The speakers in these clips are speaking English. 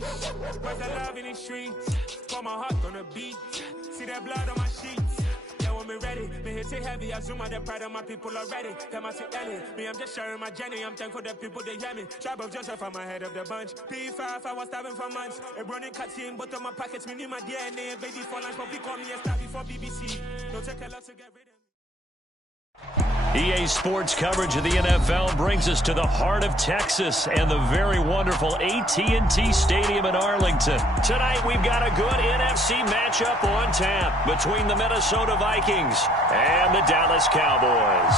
streets. Where's the love in the streets? Put my heart on the beat. See that blood on my sheets. Yeah, when me ready, me hit it heavy. I zoom out the pride of my people already. Them I see Ellie. Me, I'm just sharing my journey. I'm thankful that people they hear me. Tribe of Joseph, I'm ahead of the bunch. P5, I was starving for months. A running cut in both of my pockets. Me need my DNA. Baby for lunch, but we call me a star before BBC. Don't take a lot to get rid of me. EA Sports coverage of the NFL brings us to the heart of Texas and the very wonderful AT&T Stadium in Arlington. Tonight we've got a good NFC matchup on tap between the Minnesota Vikings and the Dallas Cowboys.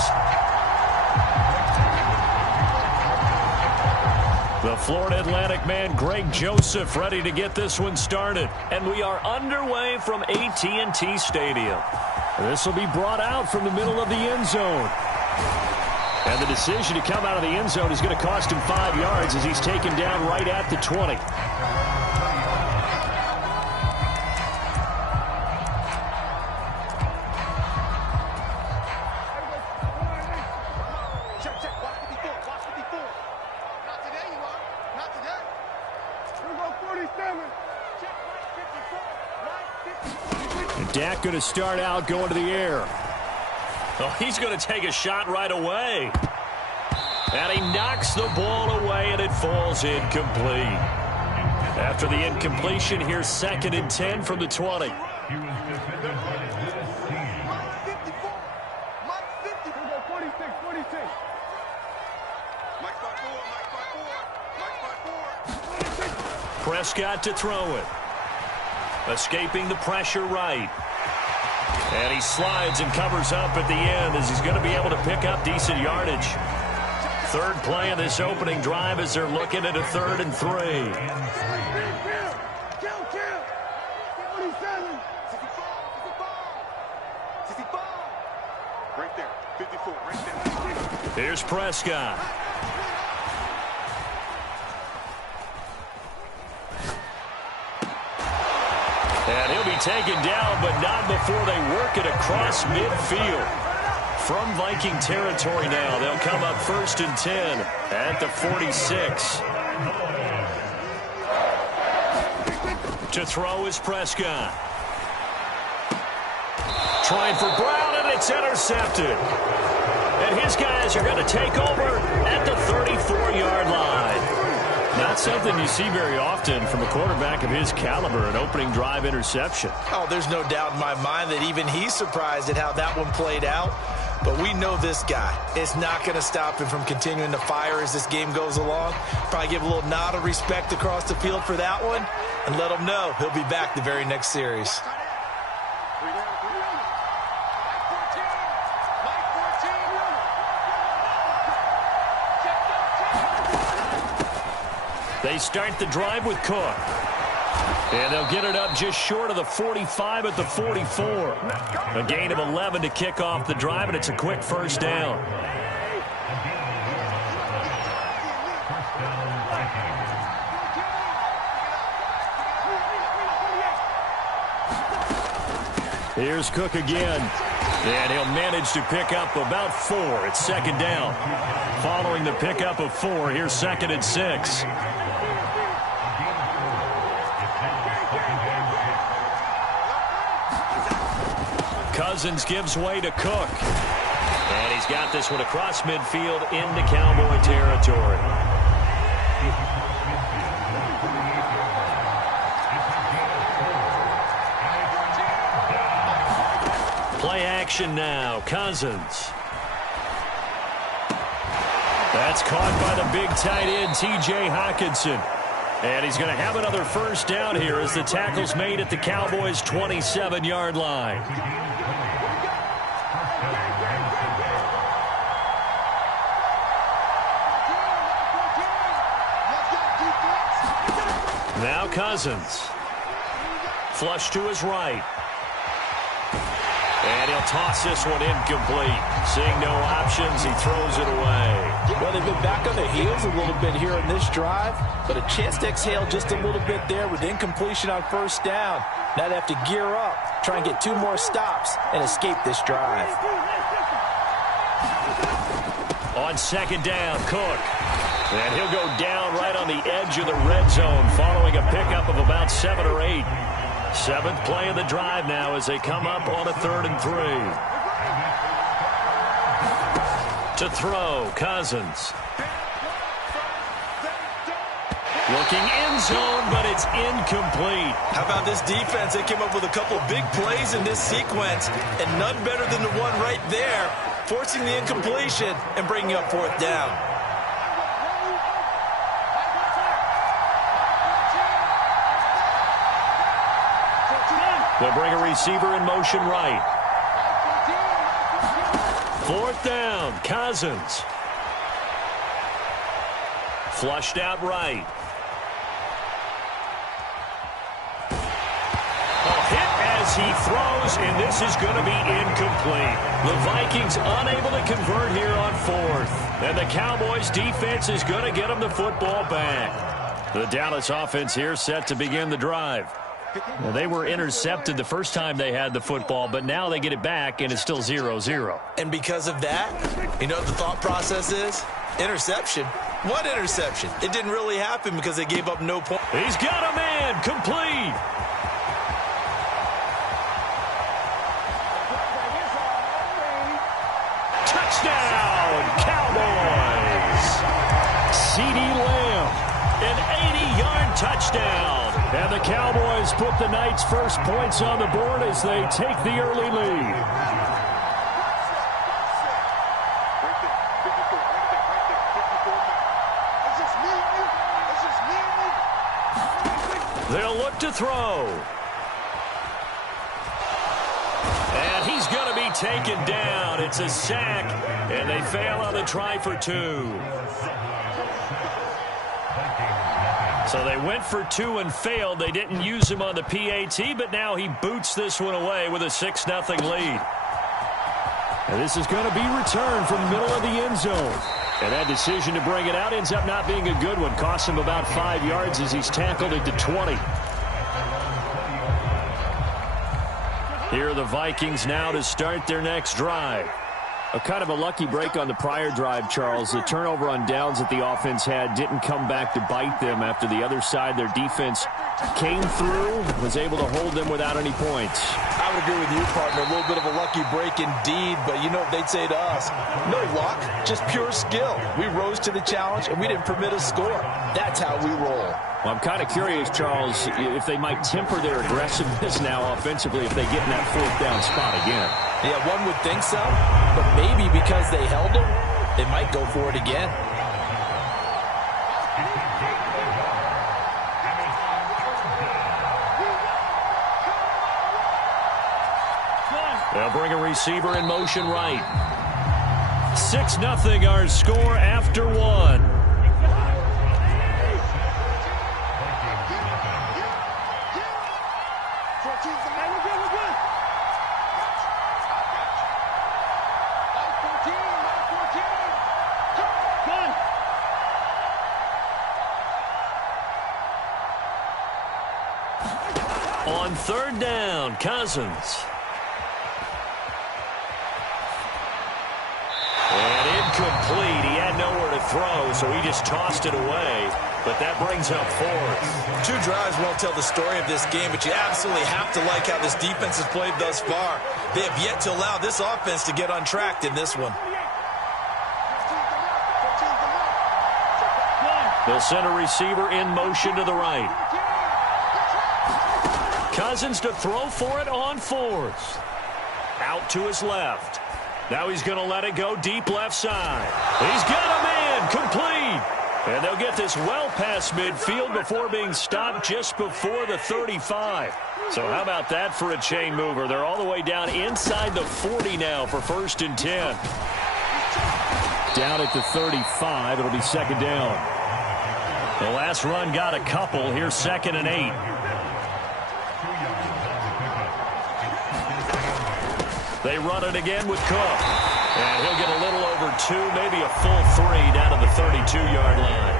The Florida Atlantic man Greg Joseph ready to get this one started. And we are underway from AT&T Stadium. This will be brought out from the middle of the end zone. And the decision to come out of the end zone is going to cost him 5 yards as he's taken down right at the 20. Dak going to start out going to the air. Oh, he's going to take a shot right away. And he knocks the ball away, and it falls incomplete. After the incompletion, here's 2nd and 10 from the 20. Prescott to throw it. Escaping the pressure right. And he slides and covers up at the end as he's going to be able to pick up decent yardage. Third play of this opening drive as they're looking at a 3rd and 3. Right there, 54, right there. Here's Prescott. And he'll be taken down, but not before they work it across midfield. From Viking territory now, they'll come up 1st and 10 at the 46. To throw is Prescott. Trying for Brown, and it's intercepted. And his guys are going to take over at the 34-yard line. Not something you see very often from a quarterback of his caliber, an opening drive interception. Oh, there's no doubt in my mind that even he's surprised at how that one played out. But we know this guy. It's not going to stop him from continuing to fire as this game goes along. Probably give a little nod of respect across the field for that one and let him know he'll be back the very next series. They start the drive with Cook. And they'll get it up just short of the 45 at the 44. A gain of 11 to kick off the drive, and it's a quick 1st down. Here's Cook again. And he'll manage to pick up about 4. It's 2nd down. Following the pickup of 4, here's 2nd and 6. Cousins gives way to Cook. And he's got this one across midfield into Cowboy territory. Play action now. Cousins. That's caught by the big tight end, T.J. Hockenson. And he's going to have another 1st down here as the tackle's made at the Cowboys' 27-yard line. Now Cousins. Flush to his right. And he'll toss this one incomplete. Seeing no options, he throws it away. Well, they've been back on their heels a little bit here in this drive, but a chance to exhale just a little bit there with incompletion on 1st down. Now they have to gear up, try and get 2 more stops, and escape this drive. On 2nd down, Cook. And he'll go down right on the edge of the red zone following a pickup of about 7 or 8. 7th play of the drive now as they come up on a 3rd and 3. To throw, Cousins. Looking end zone, but it's incomplete. How about this defense? They came up with a couple of big plays in this sequence, and none better than the one right there, forcing the incompletion and bringing up 4th down. They'll bring a receiver in motion right. 4th down, Cousins. Flushed out right. As he throws, and this is going to be incomplete. The Vikings unable to convert here on 4th. And the Cowboys defense is going to get them the football back. The Dallas offense here set to begin the drive. Now, they were intercepted the first time they had the football, but now they get it back, and it's still 0-0. And because of that, you know what the thought process is? Interception. What interception? It didn't really happen because they gave up no points. He's got a man. Complete. Touchdown, Cowboys. C.D. Lamb, an 80-yard touchdown. And the Cowboys put the Knights' first points on the board as they take the early lead. They'll look to throw. And he's going to be taken down. It's a sack, and they fail on the try for 2. So they went for 2 and failed. They didn't use him on the PAT, but now he boots this one away with a 6-0 lead. And this is going to be returned from the middle of the end zone. And that decision to bring it out ends up not being a good one. Costs him about 5 yards as he's tackled into 20. Here are the Vikings now to start their next drive. A kind of a lucky break on the prior drive, Charles. The turnover on downs that the offense had didn't come back to bite them after the other side. Their defense came through, was able to hold them without any points. I would agree with you, partner. A little bit of a lucky break indeed, but you know what they'd say to us? No luck, just pure skill. We rose to the challenge, and we didn't permit a score. That's how we roll. Well, I'm kind of curious, Charles, if they might temper their aggressiveness now offensively if they get in that 4th down spot again. Yeah, one would think so, but maybe because they held them, they might go for it again. They'll bring a receiver in motion right. 6-0 our score after 1. On 3rd down, Cousins. And incomplete. He had nowhere to throw, so he just tossed it away. But that brings up 4th. 2 drives won't tell the story of this game, but you absolutely have to like how this defense has played thus far. They have yet to allow this offense to get untracked in this one. They'll send a receiver in motion to the right. Cousins to throw for it on 4th. Out to his left. Now he's going to let it go deep left side. He's got a man, complete. And they'll get this well past midfield before being stopped just before the 35. So how about that for a chain mover? They're all the way down inside the 40 now for 1st and 10. Down at the 35, it'll be 2nd down. The last run got a couple. Here's 2nd and 8. They run it again with Cook. And he'll get a little over 2, maybe a full 3 down to the 32-yard line.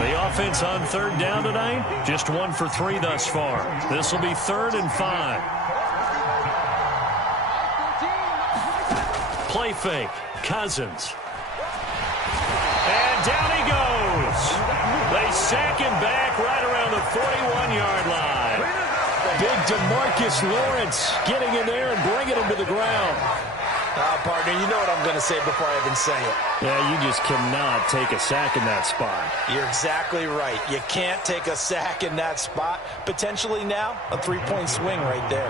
The offense on 3rd down tonight, just 1 for 3 thus far. This will be 3rd and 5. Play fake. Cousins. And down he goes. They sack him back right around the 41-yard line. Big DeMarcus Lawrence getting in there and bringing him to the ground. Partner, you know what I'm going to say before I even say it. Yeah, you just cannot take a sack in that spot. You're exactly right. You can't take a sack in that spot. Potentially now, a three-point swing right there.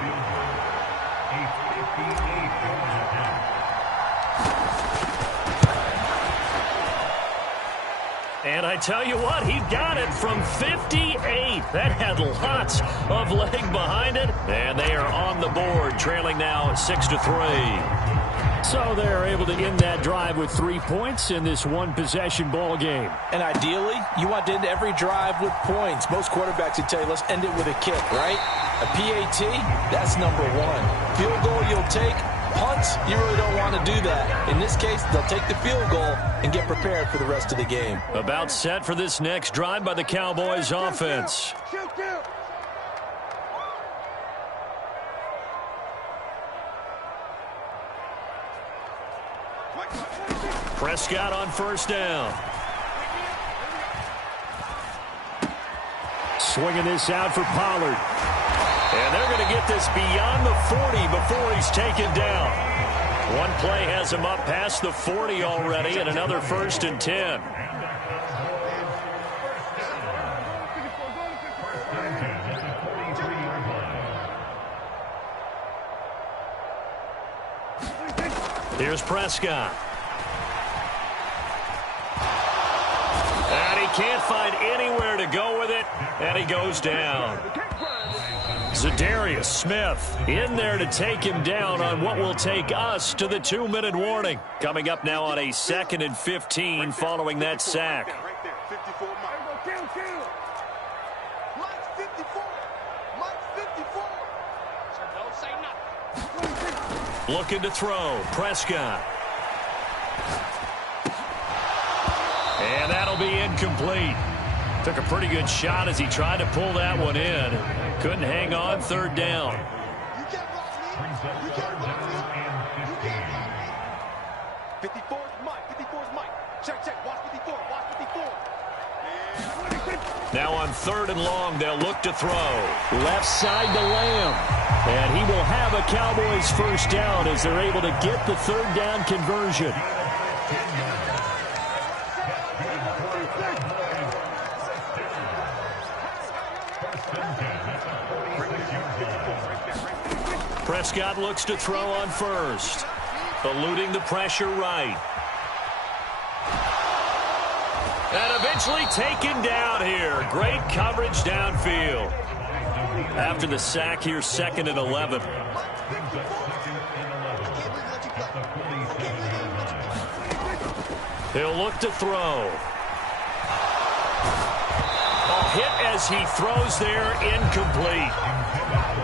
And I tell you what, he got it from 58. That had lots of leg behind it. And they are on the board, trailing now 6-3. So they're able to end that drive with 3 points in this one-possession ball game. And ideally, you want to end every drive with points. Most quarterbacks would tell you, let's end it with a kick, right? A PAT, that's number one. Field goal you'll take. Punts, you really don't want to do that. In this case, they'll take the field goal and get prepared for the rest of the game. About set for this next drive by the Cowboys offense. Prescott on first down. Swinging this out for Pollard. And they're going to get this beyond the 40 before he's taken down. One play has him up past the 40 already, and another 1st and 10. Here's Prescott. And he can't find anywhere to go with it, and he goes down. Za'Darius Smith in there to take him down on what will take us to the 2-minute warning. Coming up now on a 2nd and 15 following that sack. Right there, 54 Mike. Looking to throw. Prescott. And that'll be incomplete. Took a pretty good shot as he tried to pull that one in. Couldn't hang on. 3rd down. You can't block me. You can't block me. You can't block me. 54 is Mike. 54 is Mike. Check. Watch 54. Watch 54. Now on 3rd and long, they'll look to throw. Left side to Lamb. And he will have a Cowboys 1st down as they're able to get the 3rd down conversion. Prescott looks to throw on first. Eluding the pressure right. And eventually taken down here. Great coverage downfield. After the sack here, 2nd and 11. He'll look to throw. Hit as he throws there, incomplete.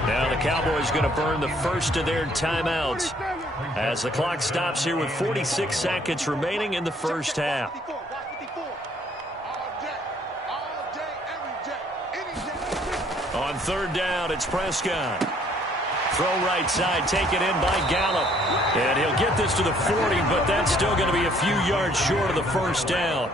Now the Cowboys going to burn the first of their timeouts as the clock stops here with 46 seconds remaining in the first half. On 3rd down, it's Prescott. Throw right side, taken in by Gallup. And he'll get this to the 40, but that's still going to be a few yards short of the 1st down.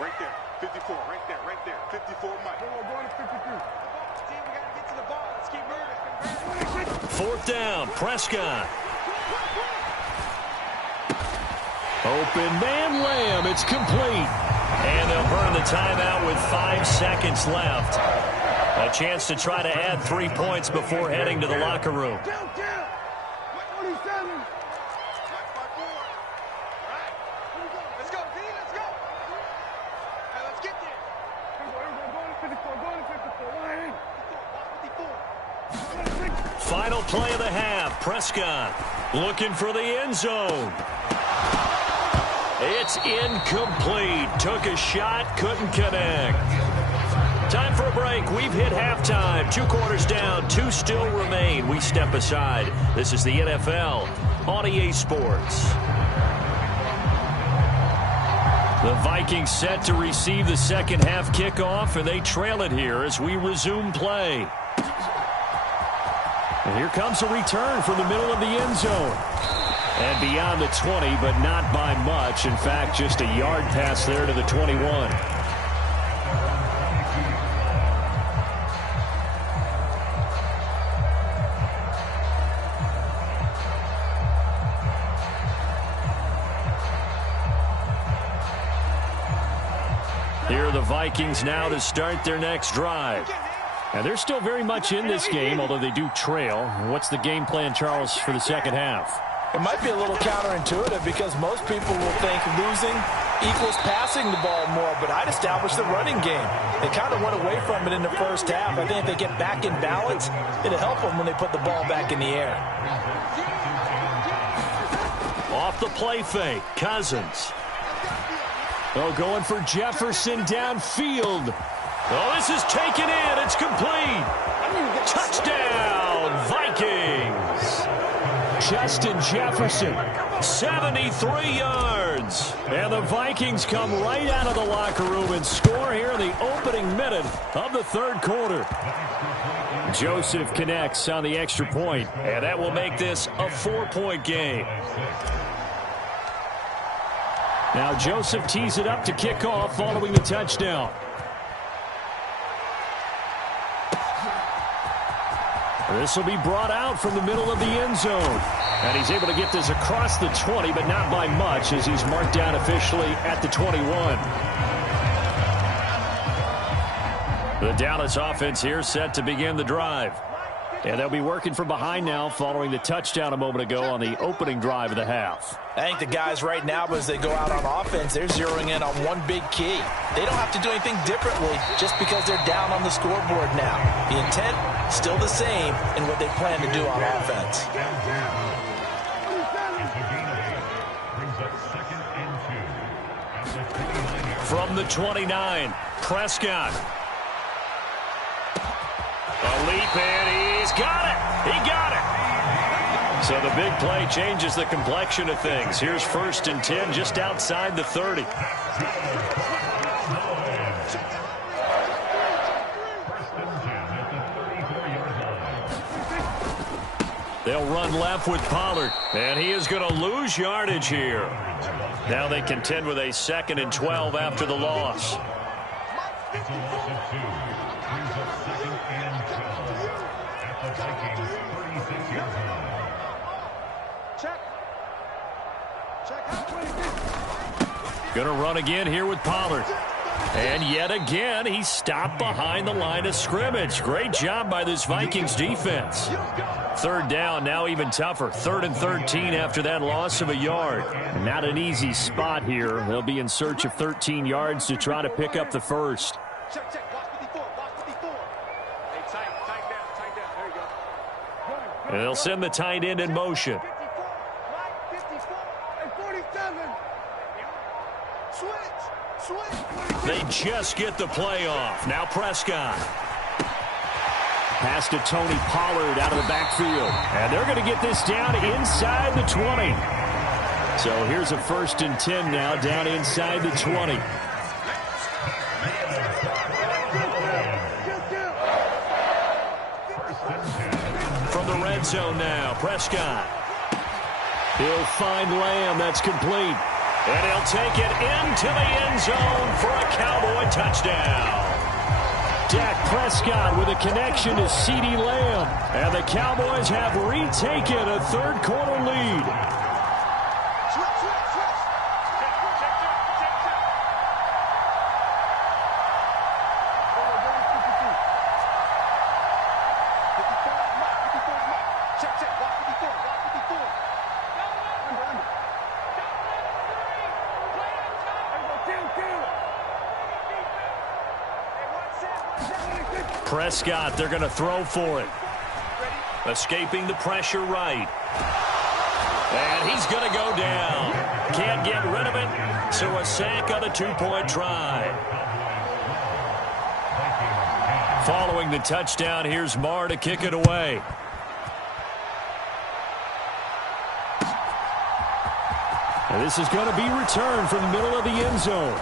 Right there, 54, right there, 54 Mike. We're going to 53. We got to get to the ball. Let's keep moving. 4th down, Prescott. Open man, Lamb. It's complete. And they'll burn the timeout with 5 seconds left. A chance to try to add 3 points before heading to the locker room. Final play of the half. Prescott looking for the end zone. It's incomplete. Took a shot, couldn't connect. Time for a break. We've hit halftime. 2 quarters down, 2 still remain. We step aside. This is the NFL on EA Sports. The Vikings set to receive the second half kickoff, and they trail it here as we resume play. And here comes a return from the middle of the end zone. And beyond the 20, but not by much. In fact, just a yard pass there to the 21. Here are the Vikings now to start their next drive. And they're still very much in this game, although they do trail. What's the game plan, Charles, for the second half? It might be a little counterintuitive because most people will think losing equals passing the ball more, but I'd establish the running game. They kind of went away from it in the first half. I think if they get back in balance, it'll help them when they put the ball back in the air. Off the play fake, Cousins. Oh, going for Jefferson downfield. Oh, this is taken in. It's complete. Touchdown, Vikings. Justin Jefferson, 73 yards. And the Vikings come right out of the locker room and score here in the opening minute of the third quarter. Joseph connects on the extra point, and that will make this a 4-point game. Now Joseph tees it up to kick off following the touchdown. This will be brought out from the middle of the end zone. And he's able to get this across the 20, but not by much as he's marked down officially at the 21. The Dallas offense here set to begin the drive. And they'll be working from behind now following the touchdown a moment ago on the opening drive of the half. I think the guys right now, as they go out on offense, they're zeroing in on one big key. They don't have to do anything differently just because they're down on the scoreboard now. The intent, still the same in what they plan to do on offense. From the 29, Prescott. A leap, and he's got it. He got it. So the big play changes the complexion of things. Here's 1st and 10 just outside the 30. They'll run left with Pollard, and he is going to lose yardage here. Now they contend with a 2nd and 12 after the loss. Going to run again here with Pollard. And yet again, he stopped behind the line of scrimmage. Great job by this Vikings defense. 3rd down, now even tougher. 3rd and 13 after that loss of a yard. Not an easy spot here. They'll be in search of 13 yards to try to pick up the first. And they'll send the tight end in motion. They just get the play off. Now Prescott. Pass to Tony Pollard out of the backfield. And they're going to get this down inside the 20. So here's a 1st and 10 now down inside the 20. From the red zone now, Prescott. He'll find Lamb. That's complete. And he'll take it into the end zone for a Cowboy touchdown. Dak Prescott with a connection to CeeDee Lamb. And the Cowboys have retaken a third quarter lead. Prescott, they're going to throw for it. Escaping the pressure right. And he's going to go down. Can't get rid of it, so a sack on a 2-point try. Following the touchdown, here's Marr to kick it away. And this is going to be returned from the middle of the end zone.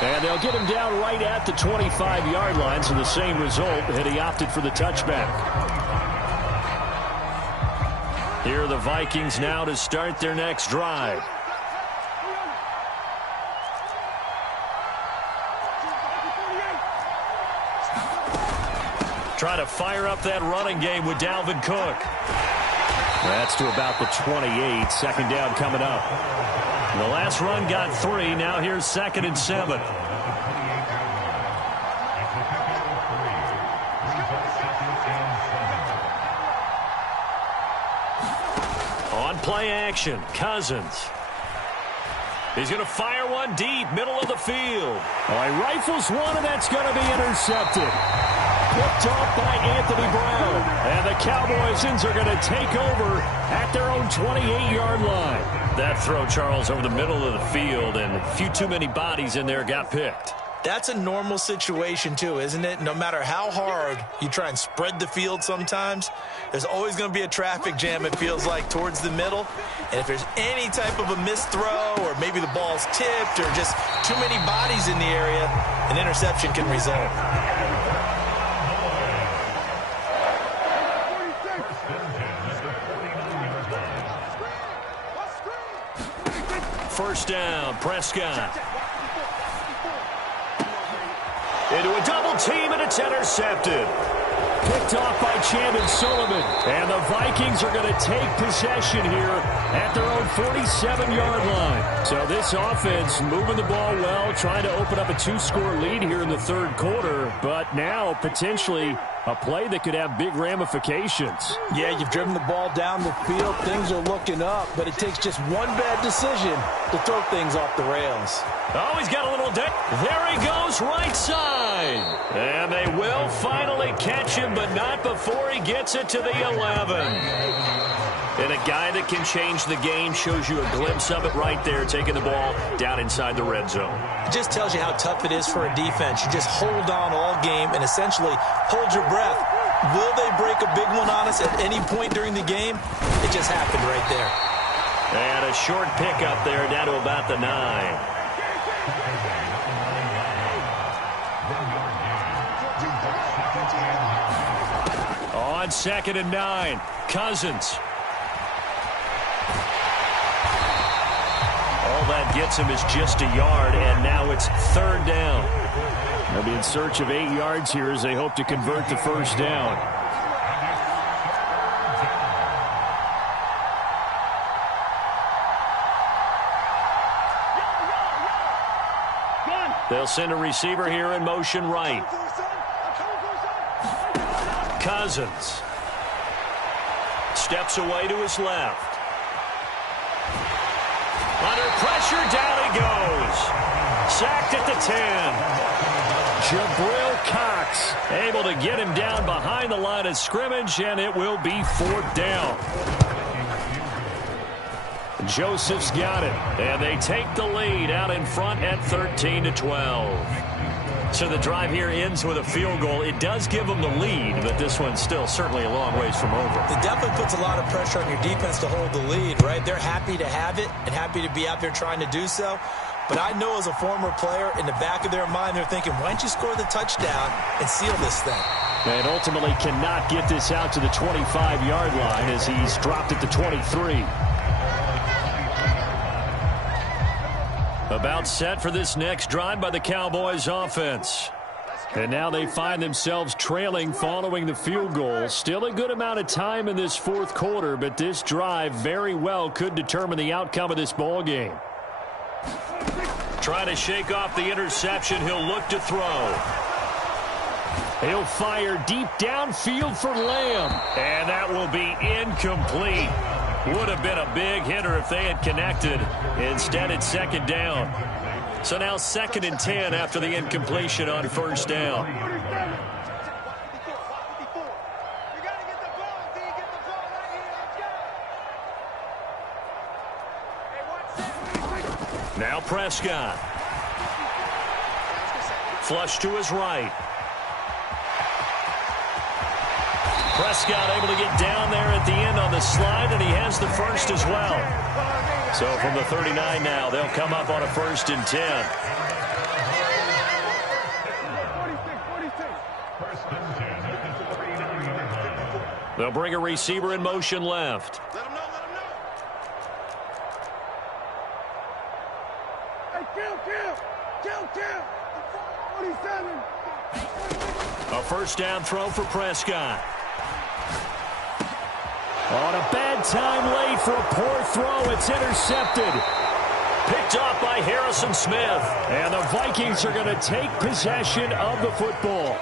And they'll get him down right at the 25-yard line, so the same result had he opted for the touchback. Here are the Vikings now to start their next drive. Try to fire up that running game with Dalvin Cook. That's to about the 28. Second down coming up. The last run got 3. Now here's 2nd and 7. On play action, Cousins. He's going to fire one deep, middle of the field. Oh, he rifles one, and that's going to be intercepted. Picked off by Anthony Brown. And the Cowboys are going to take over at their own 28-yard line. That throw, Charles, over the middle of the field, and a few too many bodies in there got picked. That's a normal situation, too, isn't it? No matter how hard you try and spread the field sometimes, there's always going to be a traffic jam, it feels like, towards the middle. And if there's any type of a missed throw or maybe the ball's tipped or just too many bodies in the area, an interception can result. First down, Prescott. Into a double team, and it's intercepted. Picked off by Chandon Sullivan. And the Vikings are going to take possession here at their own 47-yard line. So this offense moving the ball well, trying to open up a 2-score lead here in the third quarter. But now potentially a play that could have big ramifications. Yeah, you've driven the ball down the field. Things are looking up, but it takes just one bad decision to throw things off the rails. Oh, he's got a little dip. There he goes, right side. And they will finally catch him, but not before he gets it to the 11. And a guy that can change the game shows you a glimpse of it right there, taking the ball down inside the red zone. It just tells you how tough it is for a defense. You just hold on all game and essentially hold your breath. Will they break a big one on us at any point during the game? It just happened right there. And a short pickup there down to about the 9. On 2nd and 9, Cousins. All that gets him is just a yard, and now it's 3rd down. They'll be in search of 8 yards here as they hope to convert the first down. They'll send a receiver here in motion right. Cousins steps away to his left. Under pressure, down he goes. Sacked at the 10. Jabril Cox able to get him down behind the line of scrimmage, and it will be 4th down. Joseph's got it, and they take the lead out in front at 13-12. So the drive here ends with a field goal. It does give them the lead, but this one's still certainly a long ways from over. It definitely puts a lot of pressure on your defense to hold the lead, right? They're happy to have it and happy to be out there trying to do so. But I know as a former player, in the back of their mind, they're thinking, why don't you score the touchdown and seal this thing? And ultimately cannot get this out to the 25-yard line as he's dropped at the 23. About set for this next drive by the Cowboys offense. And now they find themselves trailing following the field goal. Still a good amount of time in this fourth quarter, but this drive very well could determine the outcome of this ball game. Trying to shake off the interception. He'll look to throw. He'll fire deep downfield for Lamb. And that will be incomplete. Would have been a big hitter if they had connected. Instead, it's 2nd down. So now 2nd and 10 after the incompletion on 1st down. Now Prescott. Flush to his right. Prescott able to get down there at the end on the slide, and he has the first as well. So from the 39 now, they'll come up on a 1st and 10. They'll bring a receiver in motion left. Let him know. A first down throw for Prescott. On a bad time late for a poor throw. It's intercepted. Picked off by Harrison Smith. And the Vikings are going to take possession of the football.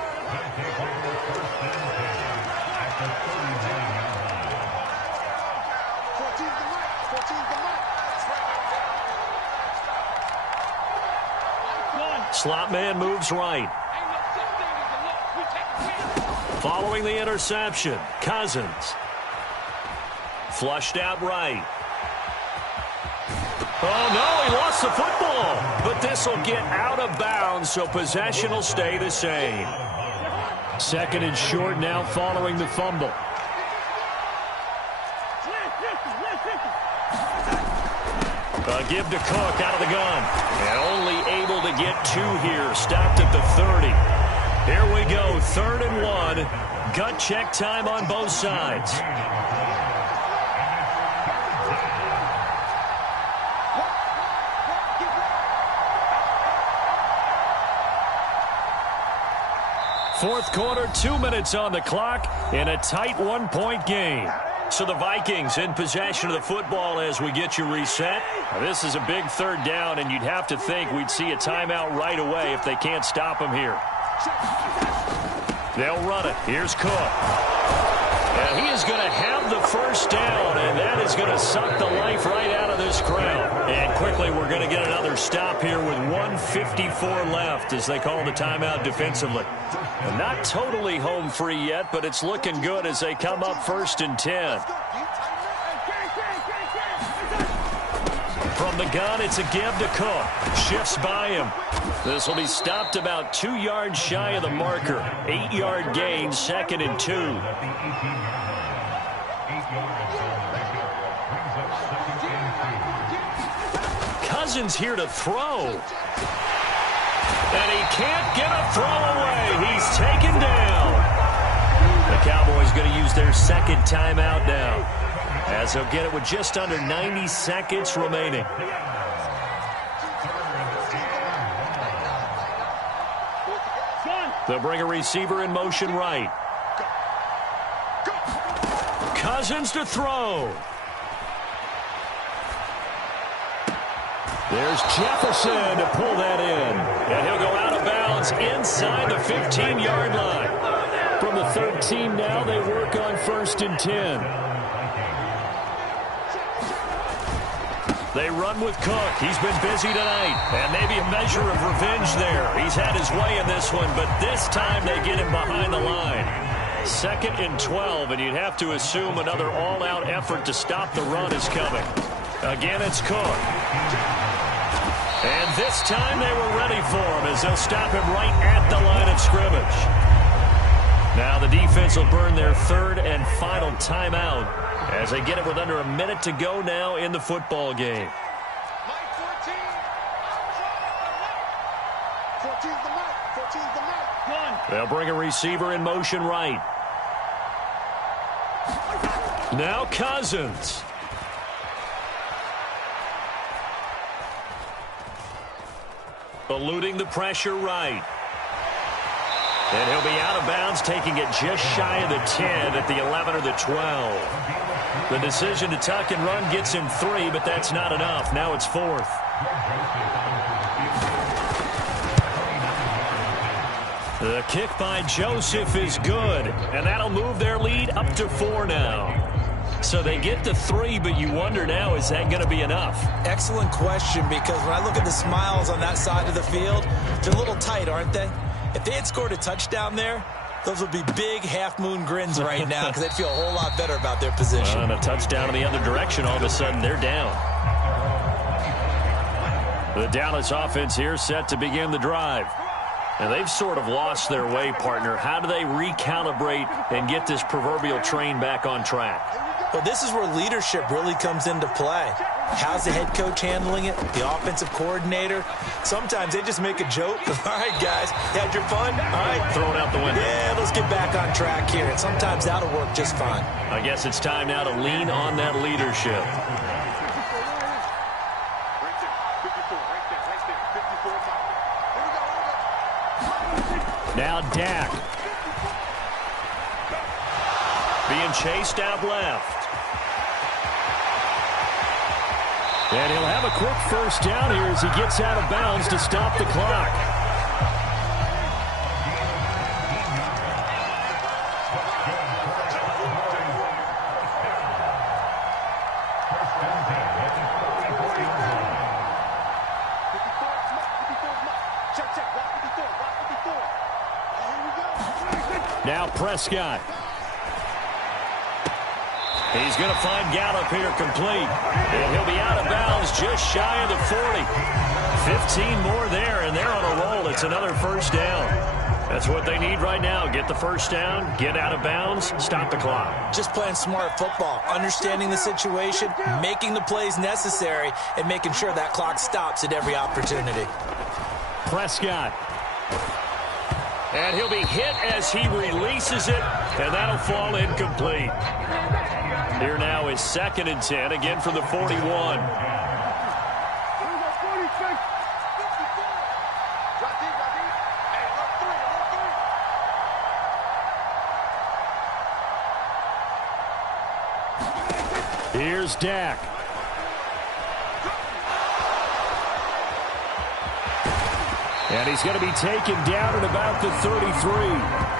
Slot man moves right. Following the interception, Cousins. Flushed out right. Oh, no, he lost the football. But this will get out of bounds, so possession will stay the same. Second and short now following the fumble. A give to Cook out of the gun. And only able to get 2 here. Stopped at the 30. Here we go, 3rd and 1. Gut check time on both sides. Fourth quarter, 2 minutes on the clock in a tight 1-point game. So the Vikings in possession of the football as we get you reset. Now, this is a big 3rd down, and you'd have to think we'd see a timeout right away if they can't stop them here. They'll run it. Here's Cook. And he is going to have the first down, and that is going to suck the life right out of this crowd. And quickly, we're going to get another stop here with 1:54 left as they call the timeout defensively. And not totally home free yet, but it's looking good as they come up 1st and 10. From the gun, it's a give to Cook. Shifts by him. This will be stopped about 2 yards shy of the marker. 8-yard gain, 2nd and 2. Cousins here to throw. And he can't get a throw away. He's taken down. The Cowboys going to use their 2nd timeout now, as they'll get it with just under 90 seconds remaining. They'll bring a receiver in motion right. Cousins to throw. There's Jefferson to pull that in. And he'll go out of bounds inside the 15-yard line. From the 13 now, they work on 1st and 10. They run with Cook. He's been busy tonight. And maybe a measure of revenge there. He's had his way in this one, but this time they get him behind the line. 2nd and 12, and you'd have to assume another all-out effort to stop the run is coming. Again, it's Cook. And this time they were ready for him as they'll stop him right at the line of scrimmage. Now the defense will burn their 3rd and final timeout as they get it with under a minute to go now in the football game. They'll bring a receiver in motion right. Now Cousins. Eluding the pressure right. And he'll be out of bounds, taking it just shy of the 10 at the 11 or the 12. The decision to tuck and run gets him 3, but that's not enough. Now it's 4th. The kick by Joseph is good, and that'll move their lead up to 4 now. So they get to 3, but you wonder now, is that going to be enough? Excellent question, because when I look at the smiles on that side of the field, they're a little tight, aren't they? If they had scored a touchdown there, those would be big half-moon grins right now because they'd feel a whole lot better about their position. And a touchdown in the other direction, all of a sudden they're down. The Dallas offense here set to begin the drive. And they've sort of lost their way, partner. How do they recalibrate and get this proverbial train back on track? Well, this is where leadership really comes into play. How's the head coach handling it? The offensive coordinator? Sometimes they just make a joke. All right, guys, you had your fun? All right. Throw it out the window. Yeah, let's get back on track here. And sometimes that'll work just fine. I guess it's time now to lean on that leadership. Now Dak. Being chased out left. And he'll have a quick first down here as he gets out of bounds to stop the clock. Now Prescott. He's going to find Gallup here complete. And he'll be out of bounds just shy of the 40. 15 more there, and they're on a roll. It's another first down. That's what they need right now. Get the first down, get out of bounds, stop the clock. Just playing smart football, understanding the situation, making the plays necessary, and making sure that clock stops at every opportunity. Prescott. And he'll be hit as he releases it, and that'll fall incomplete. Here now is 2nd and 10, again from the 41. Here's Dak. And he's going to be taken down at about the 33.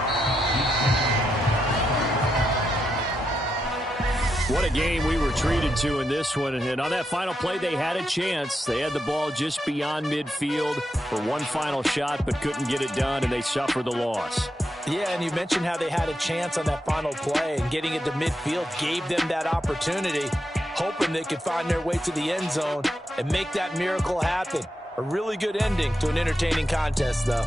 What a game we were treated to in this one. And on that final play, they had a chance. They had the ball just beyond midfield for one final shot, but couldn't get it done, and they suffered the loss. Yeah, and you mentioned how they had a chance on that final play, and getting it to midfield gave them that opportunity, hoping they could find their way to the end zone and make that miracle happen. A really good ending to an entertaining contest, though.